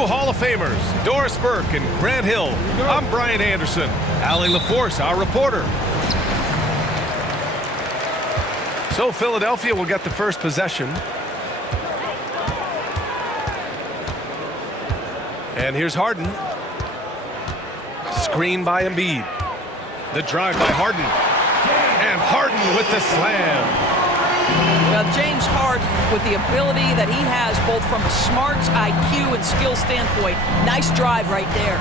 Two Hall of Famers, Doris Burke and Grant Hill. I'm Brian Anderson. Allie LaForce, our reporter. So Philadelphia will get the first possession. And here's Harden. Screen by Embiid. The drive by Harden. And Harden with the slam. Well, James Harden, with the ability that he has both from a smarts, IQ, and skill standpoint, nice drive right there.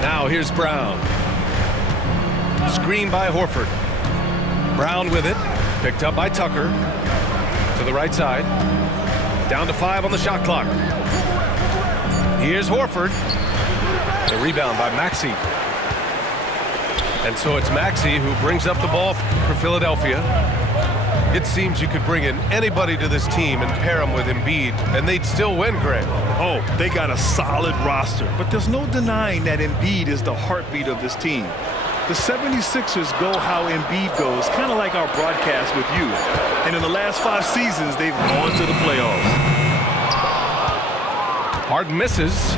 Now here's Brown. Screen by Horford. Brown with it. Picked up by Tucker. To the right side. Down to 5 on the shot clock. Here's Horford. The rebound by Maxey. And so it's Maxey who brings up the ball for Philadelphia. It seems you could bring in anybody to this team and pair them with Embiid, and they'd still win, Greg. Oh, they got a solid roster, but there's no denying that Embiid is the heartbeat of this team. The 76ers go how Embiid goes, kind of like our broadcast with you. And in the last 5 seasons, they've gone to the playoffs. Harden misses.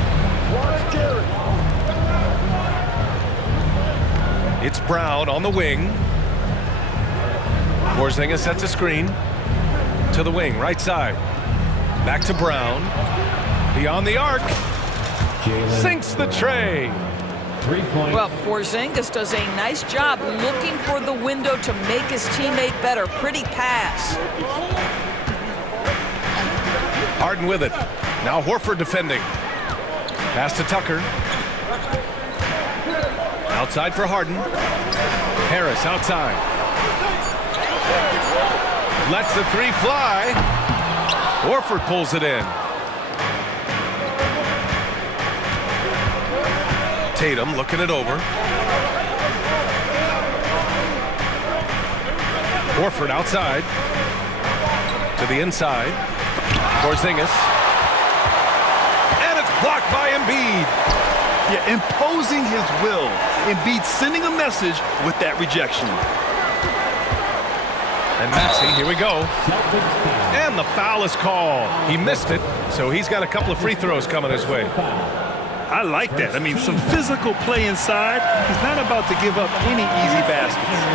It's Brown on the wing. Porzingis sets a screen. To the wing, right side. Back to Brown. Beyond the arc. Sinks the tray. 3 points. Well, Porzingis does a nice job looking for the window to make his teammate better. Pretty pass. Harden with it. Now Horford defending. Pass to Tucker. Outside for Harden. Harris outside. Lets the 3 fly. Horford pulls it in. Tatum looking it over. Horford outside. To the inside. Porzingis. And it's blocked by Embiid. Yeah, imposing his will. Embiid sending a message with that rejection. And Maxey, here we go. And the foul is called. He missed it, so he's got a couple of free throws coming his way. I like that. I mean, some physical play inside. He's not about to give up any easy baskets.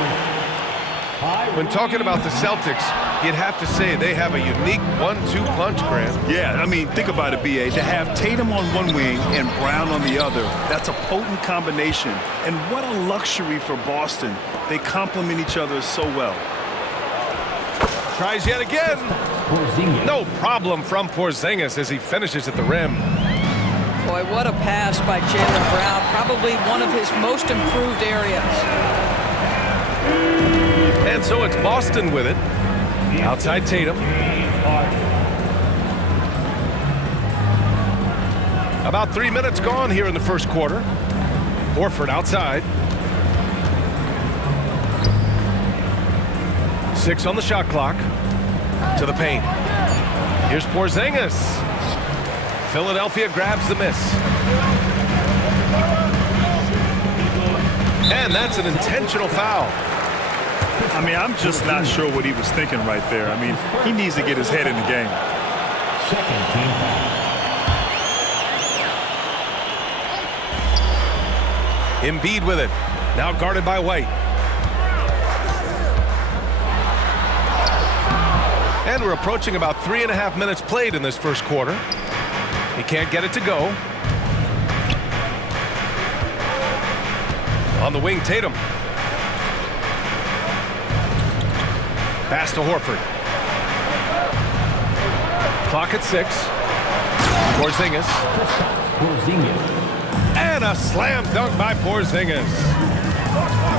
When talking about the Celtics, you'd have to say they have a unique 1-2 punch, Grant. Yeah, I mean, think about it, B.A. To have Tatum on one wing and Brown on the other, that's a potent combination. And what a luxury for Boston. They complement each other so well. Tries yet again. No problem from Porzingis as he finishes at the rim. Boy, what a pass by Jaylen Brown. Probably one of his most improved areas. And so it's Boston with it. Outside Tatum. About 3 minutes gone here in the first quarter. Horford outside. 6 on the shot clock. To the paint. Here's Porzingis. Philadelphia grabs the miss. And that's an intentional foul. I mean, I'm just not sure what he was thinking right there. I mean, he needs to get his head in the game. Second team foul. Embiid with it. Now guarded by White. And we're approaching about 3.5 minutes played in this first quarter. He can't get it to go. On the wing, Tatum. Pass to Horford. Clock at 6. Porzingis. And a slam dunk by Porzingis.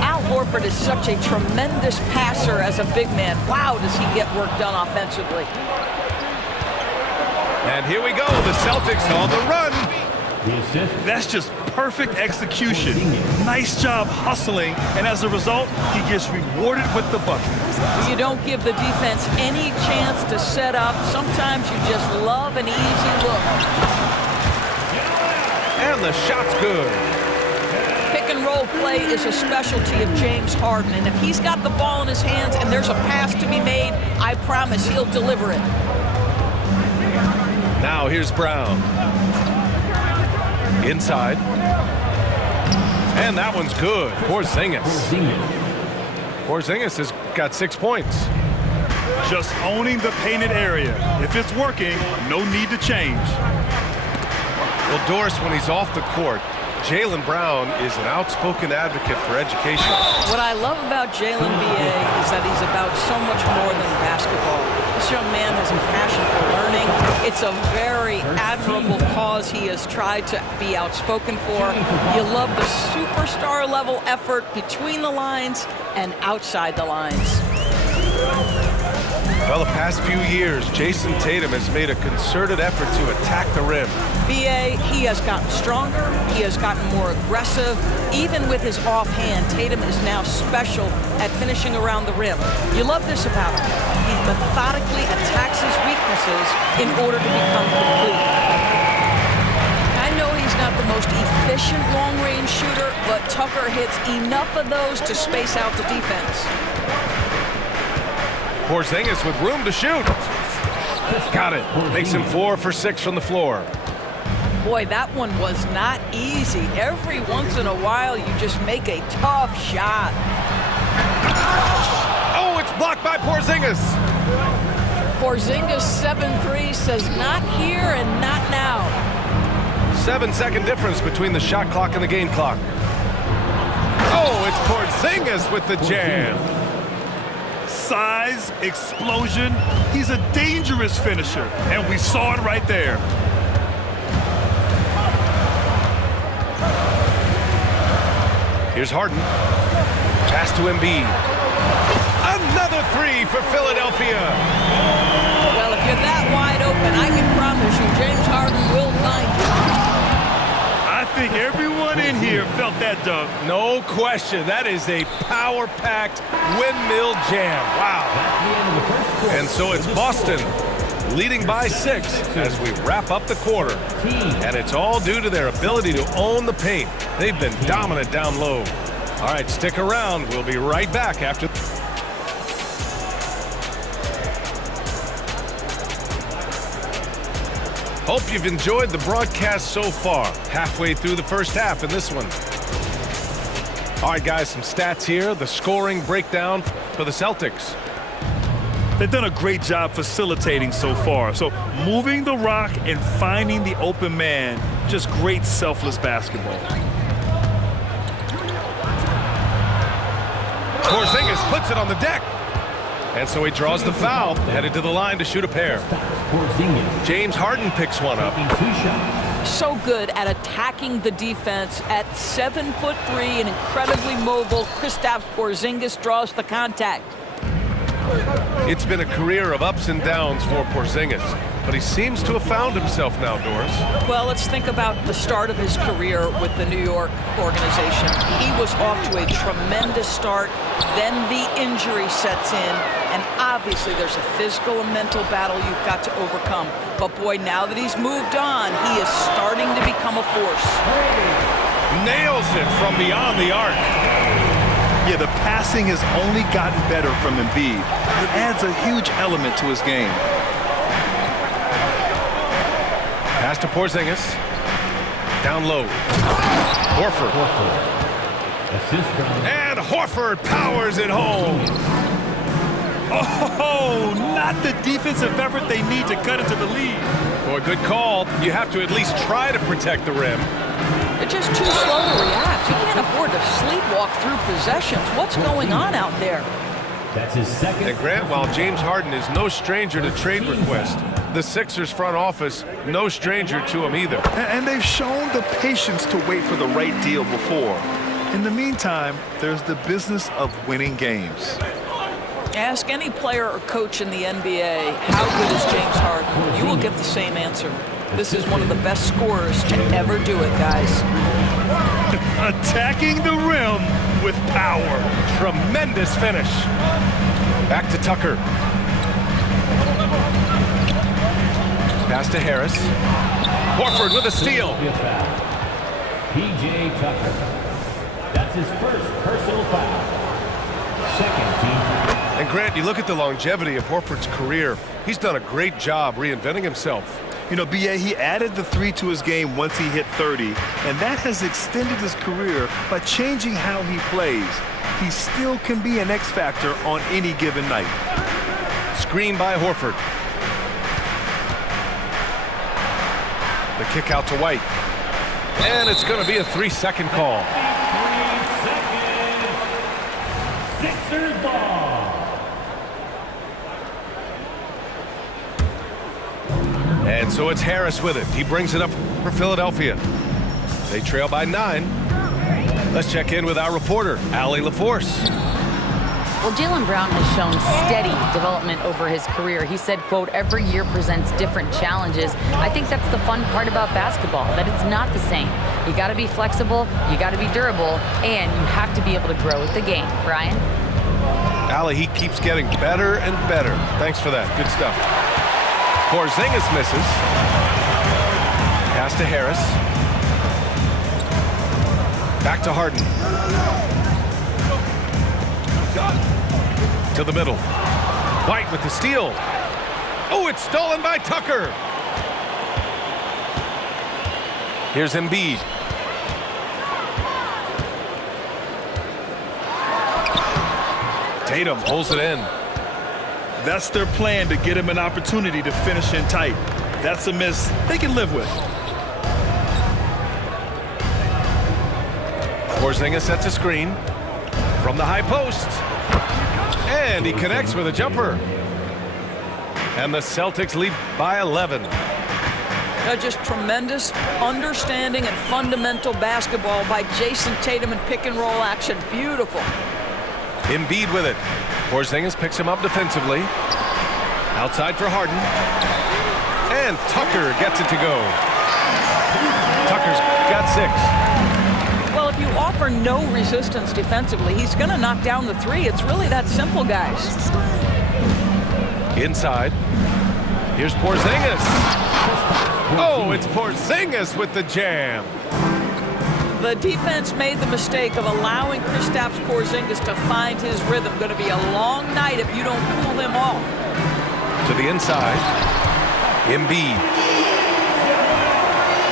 Al Horford is such a tremendous passer as a big man. Wow, does he get work done offensively. And here we go, the Celtics on the run. That's just perfect execution. Nice job hustling, and as a result, he gets rewarded with the bucket. You don't give the defense any chance to set up. Sometimes you just love an easy look. And the shot's good. Pick and roll play is a specialty of James Harden, and if he's got the ball in his hands and there's a pass to be made, I promise he'll deliver it. Now here's Brown. Inside. And that one's good. Porzingis. Porzingis has got 6 points. Just owning the painted area. If it's working, no need to change. Well, Doris, when he's off the court, Jaylen Brown is an outspoken advocate for education. What I love about Jaylen, B.A., is that he's about so much more than basketball. This young man has a passion for learning. It's a very admirable cause he has tried to be outspoken for. You love the superstar level effort between the lines and outside the lines. Well, the past few years, Jason Tatum has made a concerted effort to attack the rim. B.A., he has gotten stronger. He has gotten more aggressive. Even with his offhand, Tatum is now special at finishing around the rim. You love this about him. He methodically attacks his weaknesses in order to become complete. I know he's not the most efficient long-range shooter, but Tucker hits enough of those to space out the defense. Porzingis with room to shoot. Got it. Makes him 4 for 6 from the floor. Boy, that one was not easy. Every once in a while, you just make a tough shot. Oh, it's blocked by Porzingis. Porzingis 7-3 says not here and not now. 7-second difference between the shot clock and the game clock. Oh, it's Porzingis with the jam. Size, explosion. He's a dangerous finisher, and we saw it right there. Here's Harden. Pass to Embiid. Another 3 for Philadelphia. Well, if you're that wide open, I can promise you James Harden will find you. I think everyone in here felt that dunk. No question. That is a power-packed windmill jam. Wow. And so it's Boston leading by 6 as we wrap up the quarter. And it's all due to their ability to own the paint. They've been dominant down low. All right, stick around. We'll be right back after. Hope you've enjoyed the broadcast so far. Halfway through the first half in this one. All right, guys, some stats here. The scoring breakdown for the Celtics. They've done a great job facilitating so far. So moving the rock and finding the open man, just great selfless basketball. Porzingis puts it on the deck. And so he draws the foul, headed to the line to shoot a pair. James Harden picks one up. So good at attacking the defense. At 7'3" and incredibly mobile, Kristaps Porzingis draws the contact. It's been a career of ups and downs for Porzingis, but he seems to have found himself now, Doris. Well, let's think about the start of his career with the New York organization. He was off to a tremendous start, then the injury sets in, and obviously there's a physical and mental battle you've got to overcome. But boy, now that he's moved on, he is starting to become a force. Nails it from beyond the arc. Yeah, the passing has only gotten better from Embiid. It adds a huge element to his game. Pass to Porzingis. Down low. Horford. And Horford powers it home. Oh, not the defensive effort they need to cut into the lead. Boy, good call. You have to at least try to protect the rim. They're just too slow to react. You can't afford to sleepwalk through possessions. What's going on out there? That's his second. And Grant, while James Harden is no stranger to trade requests, the Sixers front office no stranger to him either. And they've shown the patience to wait for the right deal before. In the meantime, there's the business of winning games. Ask any player or coach in the NBA, how good is James Harden? You will get the same answer. This is one of the best scorers to ever do it, guys. Attacking the rim with power. Tremendous finish. Back to Tucker. Pass to Harris. Horford with a steal. P.J. Tucker. That's his first personal foul. Second team. And Grant, you look at the longevity of Horford's career. He's done a great job reinventing himself. You know, B.A., he added the 3 to his game once he hit 30, and that has extended his career by changing how he plays. He still can be an X factor on any given night. Screen by Horford. The kick out to White. And it's going to be a 3-second call. 3 seconds. Sixers ball. And so it's Harris with it. He brings it up for Philadelphia. They trail by 9. Let's check in with our reporter, Allie LaForce. Well, Jaylen Brown has shown steady development over his career. He said, quote, every year presents different challenges. I think that's the fun part about basketball, that it's not the same. You got to be flexible, you got to be durable, and you have to be able to grow with the game. Ryan? Allie, he keeps getting better and better. Thanks for that. Good stuff. Porzingis misses. Pass to Harris. Back to Harden. To the middle. White with the steal. Oh, it's stolen by Tucker. Here's Embiid. Tatum holds it in. That's their plan, to get him an opportunity to finish in tight. That's a miss they can live with. Porzingis sets a screen from the high post. And he connects with a jumper. And the Celtics lead by 11. Just tremendous understanding and fundamental basketball by Jason Tatum in pick and roll action. Beautiful. Embiid with it. Porzingis picks him up defensively. Outside for Harden. And Tucker gets it to go. Tucker's got 6. Well, if you offer no resistance defensively, he's going to knock down the 3. It's really that simple, guys. Inside. Here's Porzingis. Oh, it's Porzingis with the jam. The defense made the mistake of allowing Kristaps Porzingis to find his rhythm. Going to be a long night if you don't pull him off. To the inside. Embiid.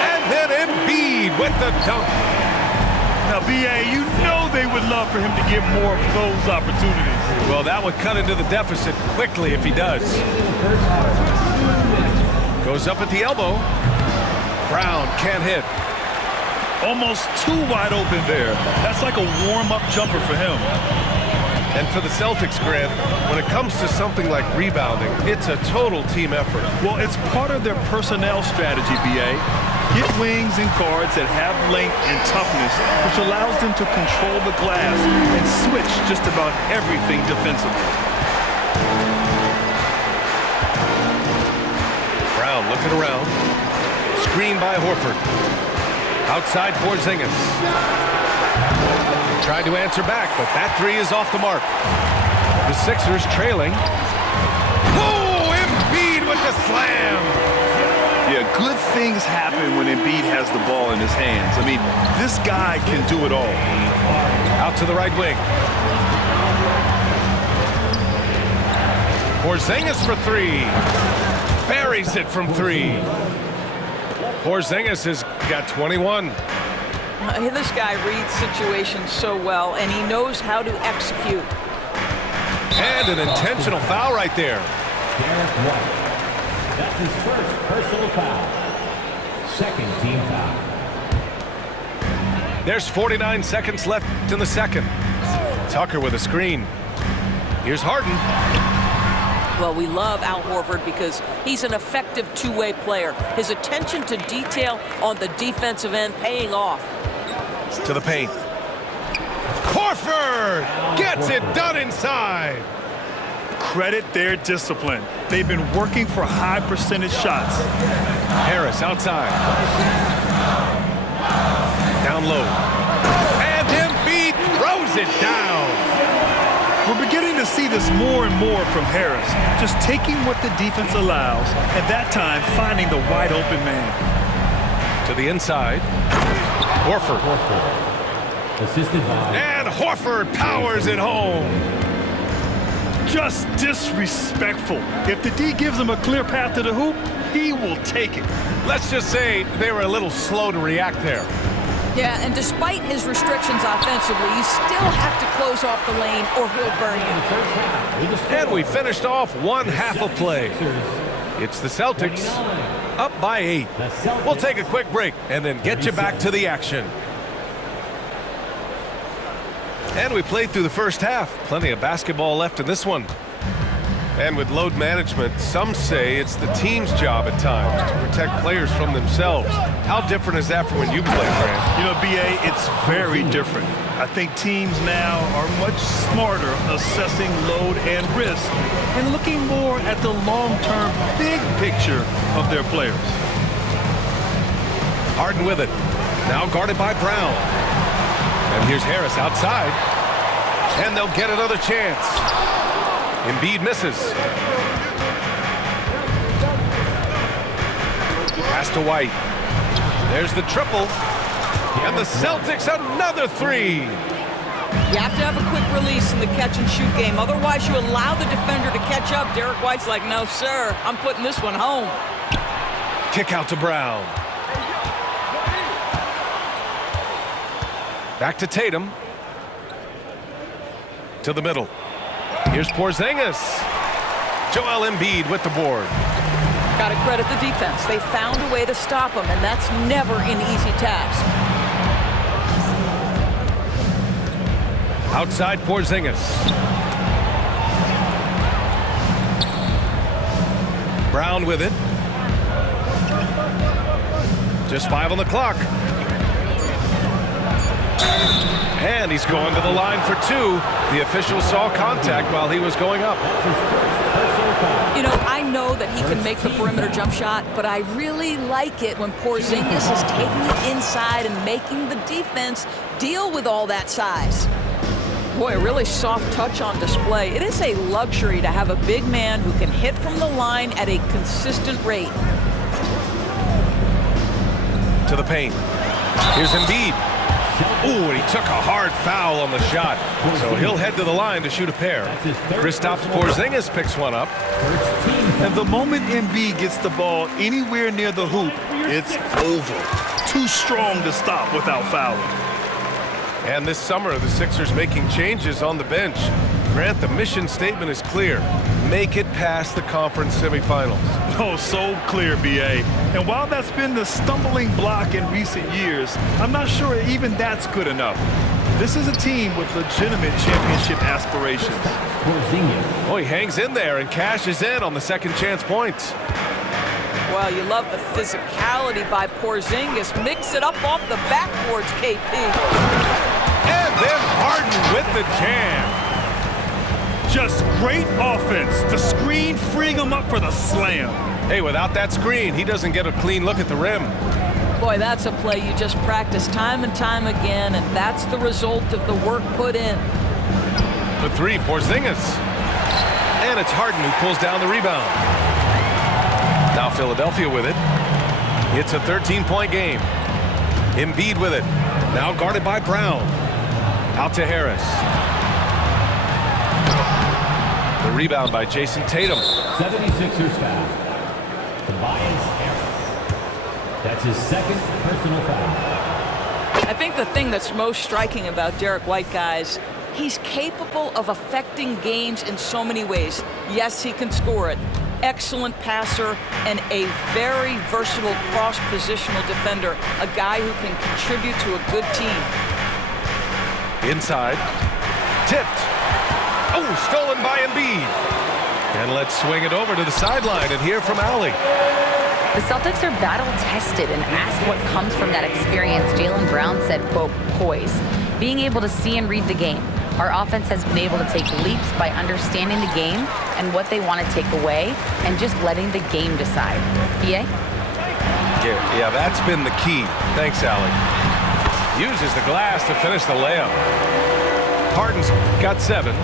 And then Embiid with the dunk. Now, B.A., you know they would love for him to get more of those opportunities. Well, that would cut into the deficit quickly if he does. Goes up at the elbow. Brown can't hit. Almost too wide open there. That's like a warm-up jumper for him. And for the Celtics, Grant, when it comes to something like rebounding, it's a total team effort. Well, it's part of their personnel strategy, B.A. Get wings and guards that have length and toughness, which allows them to control the glass and switch just about everything defensively. Brown looking around. Screen by Horford. Outside Porzingis. Tried to answer back, but that 3 is off the mark. The Sixers trailing. Oh, Embiid with the slam. Yeah, good things happen when Embiid has the ball in his hands. I mean, this guy can do it all. Out to the right wing. Porzingis for 3. Buries it from 3. Porzingis has got 21. This guy reads situations so well, and he knows how to execute. And an intentional foul right there. Derek White. That's his first personal foul. Second team foul. There's 49 seconds left in the second. Tucker with a screen. Here's Harden. Well, we love Al Horford because he's an effective two-way player. His attention to detail on the defensive end paying off. To the paint. Horford gets it done inside. Credit their discipline. They've been working for high percentage shots. Harris outside. Down low. And Embiid throws it down. We're beginning to see this more and more from Harris. Just taking what the defense allows, and that time finding the wide open man. To the inside. Horford. Assisted by. And Horford powers it home. Just disrespectful. If the D gives him a clear path to the hoop, he will take it. Let's just say they were a little slow to react there. Yeah, and despite his restrictions offensively, you still have to close off the lane or he'll burn you. And we finished off one half of play. It's the Celtics up by 8. We'll take a quick break and then get you back to the action. And we played through the first half. Plenty of basketball left in this one. And with load management, some say it's the team's job at times to protect players from themselves. How different is that from when you played, Grant? You know, BA, it's very different. I think teams now are much smarter assessing load and risk and looking more at the long-term big picture of their players. Harden with it. Now guarded by Brown. And here's Harris outside. And they'll get another chance. Embiid misses. Pass to White. There's the triple. And the Celtics another 3. You have to have a quick release in the catch-and-shoot game. Otherwise, you allow the defender to catch up. Derek White's like, no, sir. I'm putting this one home. Kick out to Brown. Back to Tatum. To the middle. Here's Porzingis. Joel Embiid with the board. Got to credit the defense. They found a way to stop him, and that's never an easy task. Outside Porzingis. Brown with it. Just 5 on the clock. And he's going to the line for 2. The official saw contact while he was going up. You know, I know that he can make the perimeter jump shot, but I really like it when Porzingis is taking it inside and making the defense deal with all that size. Boy, a really soft touch on display. It is a luxury to have a big man who can hit from the line at a consistent rate. To the paint. Here's Embiid. Ooh, and he took a hard foul on the shot. So he'll head to the line to shoot a pair. Kristaps Porzingis picks one up. And the moment Embiid gets the ball anywhere near the hoop, it's over. Too strong to stop without fouling. And this summer, the Sixers making changes on the bench. Grant, the mission statement is clear. Make it past the conference semifinals. Oh, so clear, BA. And while that's been the stumbling block in recent years, I'm not sure even that's good enough. This is a team with legitimate championship aspirations. Oh, he hangs in there and cashes in on the second chance points. Well, you love the physicality by Porzingis. Mix it up off the backboards, KP. And then Harden with the jam. Just great offense. The screen freeing him up for the slam. Hey, without that screen, he doesn't get a clean look at the rim. Boy, that's a play you just practice time and time again, and that's the result of the work put in. For 3, Porzingis. And it's Harden who pulls down the rebound. Now Philadelphia with it. It's a 13-point game. Embiid with it. Now guarded by Brown. Out to Harris. The rebound by Jason Tatum. 76ers foul. Tobias Harris. That's his second personal foul. I think the thing that's most striking about Derek White, guys, he's capable of affecting games in so many ways. Yes, he can score it. Excellent passer and a very versatile cross-positional defender. A guy who can contribute to a good team. Inside. Tipped. Oh, stolen by Embiid. And let's swing it over to the sideline and hear from Allie. The Celtics are battle-tested, and asked what comes from that experience, Jaylen Brown said, quote, poise. Being able to see and read the game. Our offense has been able to take leaps by understanding the game and what they want to take away and just letting the game decide. BA? Yeah, that's been the key. Thanks, Allie. Uses the glass to finish the layup. Harden's got 7.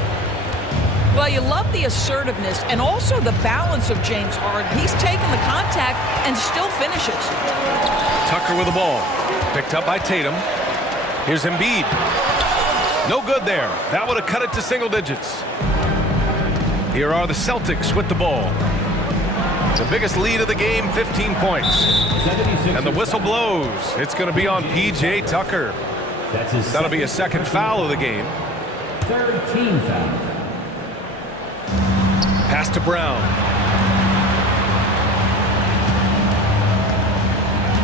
Well, you love the assertiveness and also the balance of James Harden. He's taken the contact and still finishes. Tucker with the ball. Picked up by Tatum. Here's Embiid. No good there. That would have cut it to single digits. Here are the Celtics with the ball. The biggest lead of the game, 15 points. And the whistle blows. It's going to be on P.J. Tucker. That'll be a second foul of the game. Third team foul. Pass to Brown.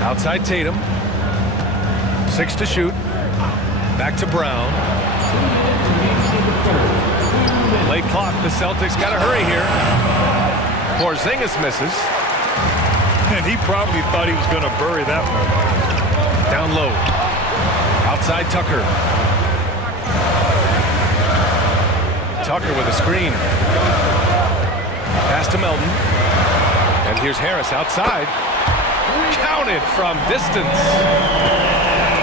Outside Tatum. 6 to shoot. Back to Brown. Late clock. The Celtics got to hurry here. Porzingis misses. And he probably thought he was going to bury that one. Down low. Outside Tucker. Tucker with a screen. Pass to Melton. And here's Harris outside. Counted from distance.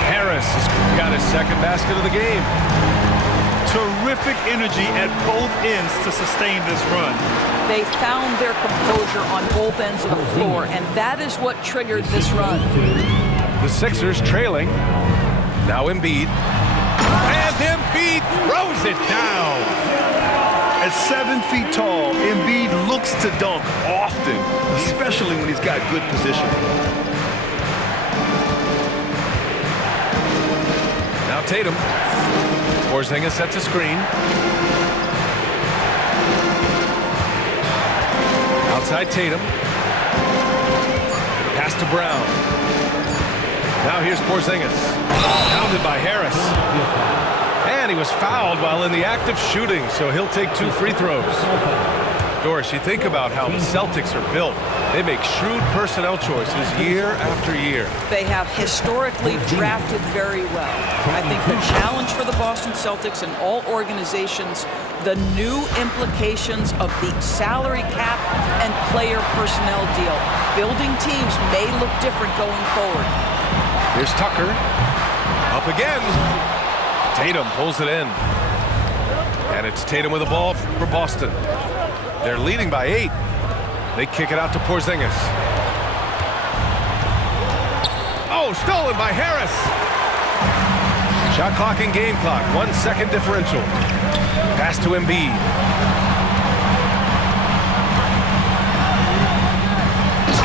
Harris has got his second basket of the game. Terrific energy at both ends to sustain this run. They found their composure on both ends of the floor, and that is what triggered this run. The Sixers trailing. Now Embiid. And Embiid throws it down. At 7 feet tall, Embiid looks to dunk often, especially when he's got good position. Now Tatum. Porzingis sets a screen. Outside Tatum. Pass to Brown. Now here's Porzingis. Pounded by Harris. And he was fouled while in the act of shooting, so he'll take 2 free throws. Doris, you think about how the Celtics are built. They make shrewd personnel choices year after year. They have historically drafted very well. I think the challenge for the Boston Celtics and all organizations, the new implications of the salary cap and player personnel deal. Building teams may look different going forward. Here's Tucker. Up again. Tatum pulls it in. And it's Tatum with the ball for Boston. They're leading by 8. They kick it out to Porzingis. Oh, stolen by Harris. Shot clock and game clock. 1 second differential. Pass to Embiid.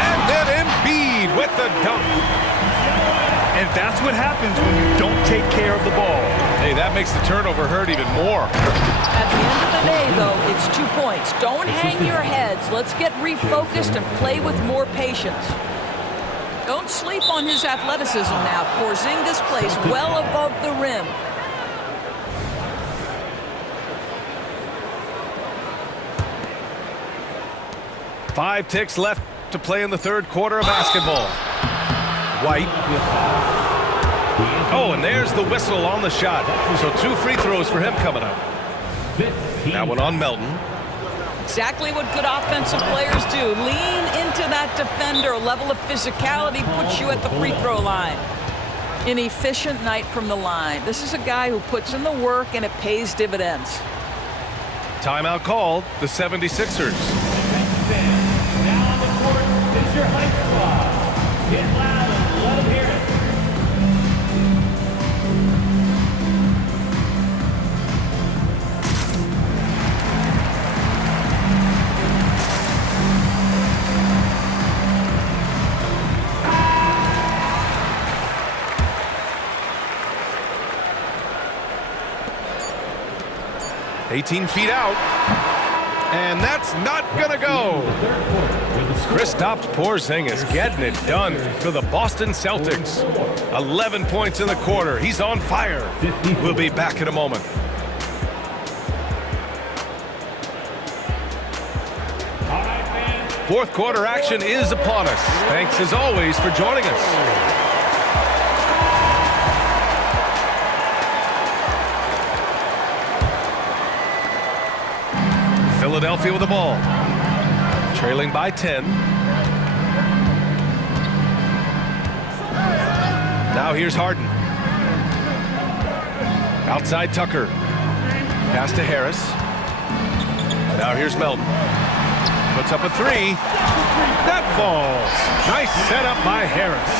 And then Embiid with the dunk. And that's what happens when you don't take care of the ball. Hey, that makes the turnover hurt even more. At the end of the day, though, it's 2 points. Don't hang your heads. Let's get refocused and play with more patience. Don't sleep on his athleticism now. Porzingis plays well above the rim. Five ticks left to play in the third quarter of basketball. White. Oh, and there's the whistle on the shot. So 2 free throws for him coming up. That one on Melton. Exactly what good offensive players do. Lean into that defender. A level of physicality puts you at the free throw line. An efficient night from the line. This is a guy who puts in the work and it pays dividends. Timeout called. The 76ers. Now on the court, Fisher Heights Squad. Get loud and let them hear it. $18 feet out. And that's not going to go. Kristaps Porzingis getting it done for the Boston Celtics. 11 points in the quarter. He's on fire. We'll be back in a moment. Fourth quarter action is upon us. Thanks as always for joining us. Philadelphia with the ball. Trailing by 10. Now here's Harden. Outside Tucker. Pass to Harris. Now here's Melton. Puts up a 3. That falls. Nice setup by Harris.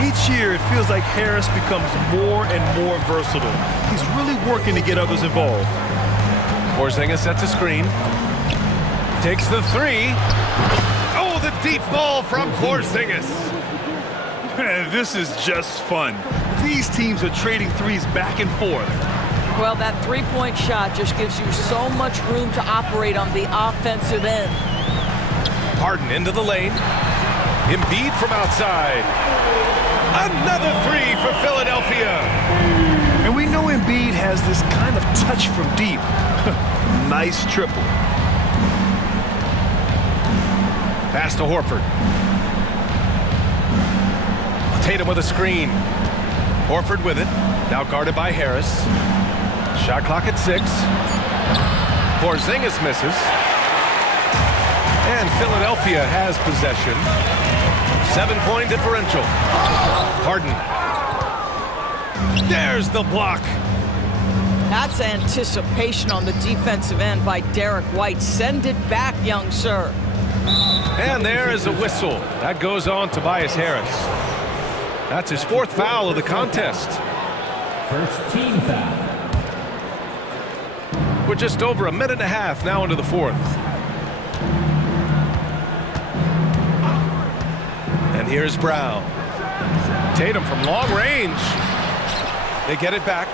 Each year, it feels like Harris becomes more and more versatile. He's really working to get others involved. Porzingis sets a screen. Takes the three. Oh, the deep ball from Porzingis. Man, this is just fun. These teams are trading threes back and forth. Well, that three-point shot just gives you so much room to operate on the offensive end. Harden into the lane. Embiid from outside. Another three for Philadelphia. And we know Embiid has this kind of touch from deep. Nice triple. Pass to Horford. Tatum with a screen. Horford with it. Now guarded by Harris. Shot clock at 6. Porzingis misses. And Philadelphia has possession. 7-point differential. Harden. There's the block. That's anticipation on the defensive end by Derek White. Send it back, young sir. And there is a whistle. That goes on Tobias Harris. That's his 4th foul of the contest. First team foul. We're just over a minute and a half now into the 4th. And here's Brown. Tatum from long range. They get it back.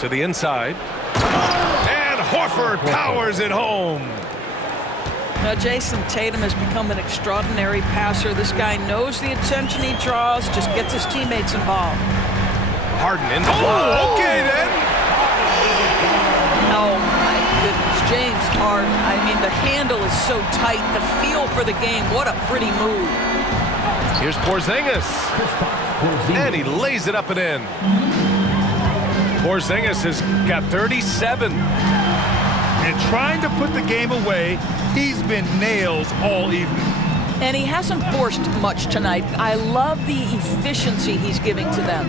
To the inside. And Horford powers it home. Now, Jason Tatum has become an extraordinary passer. This guy knows the attention he draws, just gets his teammates involved. Harden in the ball. Okay, then. Oh, my goodness. James Harden. I mean, the handle is so tight. The feel for the game. What a pretty move. Here's Porzingis. And he lays it up and in. Porzingis has got 37. And trying to put the game away, he's been nails all evening. And he hasn't forced much tonight. I love the efficiency he's giving to them.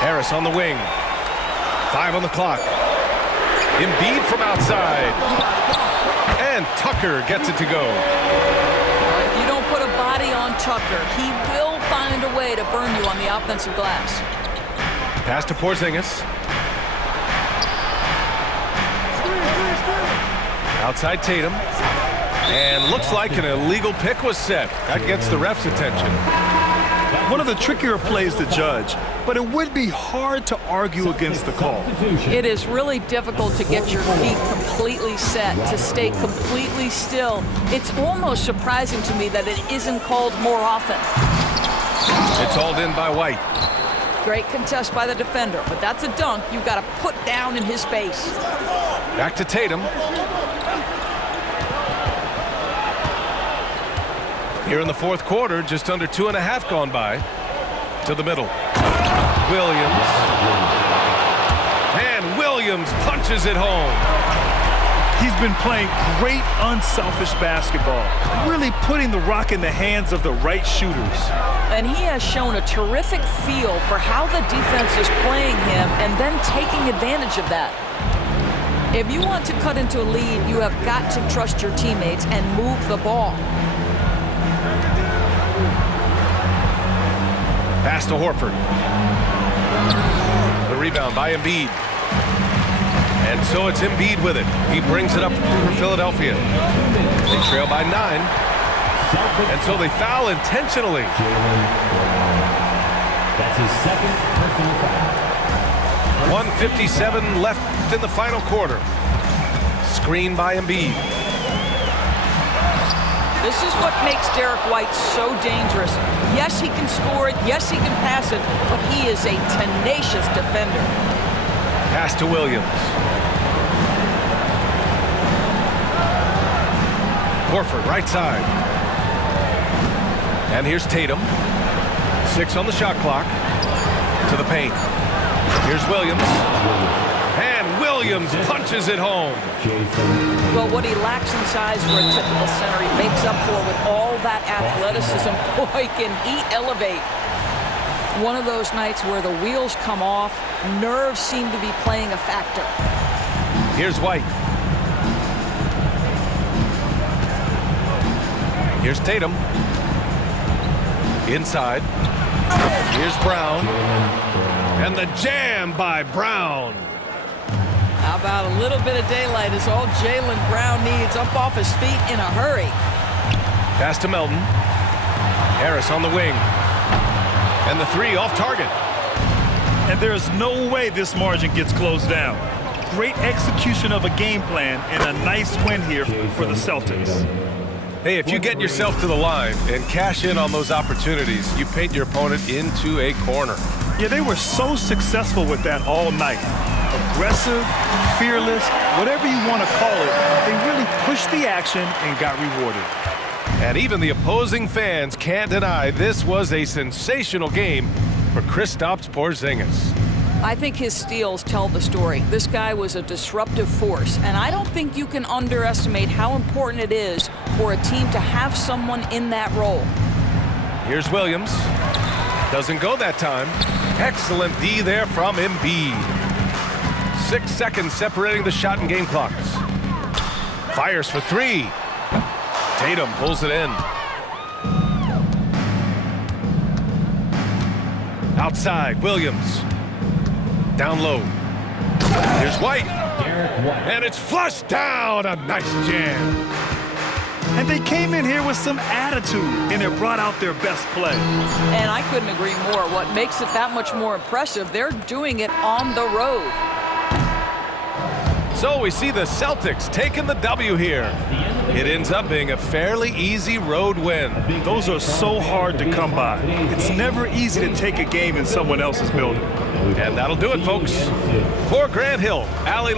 Harris on the wing. 5 on the clock. Embiid from outside. And Tucker gets it to go. If you don't put a body on Tucker, he will find a way to burn you on the offensive glass. Pass to Porzingis. Outside Tatum. And looks like an illegal pick was set. That gets the ref's attention. One of the trickier plays to judge, but it would be hard to argue against the call. It is really difficult to get your feet completely set, to stay completely still. It's almost surprising to me that it isn't called more often. It's hauled in by White. Great contest by the defender, but that's a dunk you've got to put down in his face. Back to Tatum. Here in the 4th quarter, just under 2.5 gone by. To the middle. Williams. And Williams punches it home. He's been playing great unselfish basketball, really putting the rock in the hands of the right shooters. And he has shown a terrific feel for how the defense is playing him and then taking advantage of that. If you want to cut into a lead, you have got to trust your teammates and move the ball. Pass to Horford. The rebound by Embiid. And so it's Embiid with it. He brings it up for Philadelphia. They trail by 9. And so they foul intentionally. That's his 2nd personal foul. 1:57 left in the final quarter. Screen by Embiid. This is what makes Derek White so dangerous. Yes, he can score it. Yes, he can pass it. But he is a tenacious defender. Pass to Williams. Horford, right side. And here's Tatum. 6 on the shot clock. To the paint. Here's Williams. And Williams punches it home. Well, what he lacks in size for a typical center, he makes up for with all that athleticism. Boy, can he elevate. One of those nights where the wheels come off, nerves seem to be playing a factor. Here's White. Here's Tatum. Inside. Here's Brown. And the jam by Brown. How about a little bit of daylight is all Jaylen Brown needs, up off his feet in a hurry. Pass to Melton. Harris on the wing. And the three off target. And there's no way this margin gets closed down. Great execution of a game plan and a nice win here for the Celtics. Hey, if you get yourself to the line and cash in on those opportunities, you paint your opponent into a corner. Yeah, they were so successful with that all night. Aggressive, fearless, whatever you want to call it, they really pushed the action and got rewarded. And even the opposing fans can't deny this was a sensational game for Kristaps Porzingis. I think his steals tell the story. This guy was a disruptive force, and I don't think you can underestimate how important it is for a team to have someone in that role. Here's Williams. Doesn't go that time. Excellent D there from Embiid. 6 seconds separating the shot and game clocks. Fires for three. Tatum pulls it in. Outside, Williams. Down low. Here's White. And it's flushed down. A nice jam. And they came in here with some attitude, and it brought out their best play. And I couldn't agree more. What makes it that much more impressive, they're doing it on the road. So we see the Celtics taking the W here. It ends up being a fairly easy road win. Those are so hard to come by. It's never easy to take a game in someone else's building. And that'll do it, folks. For Grant Hill, Allie.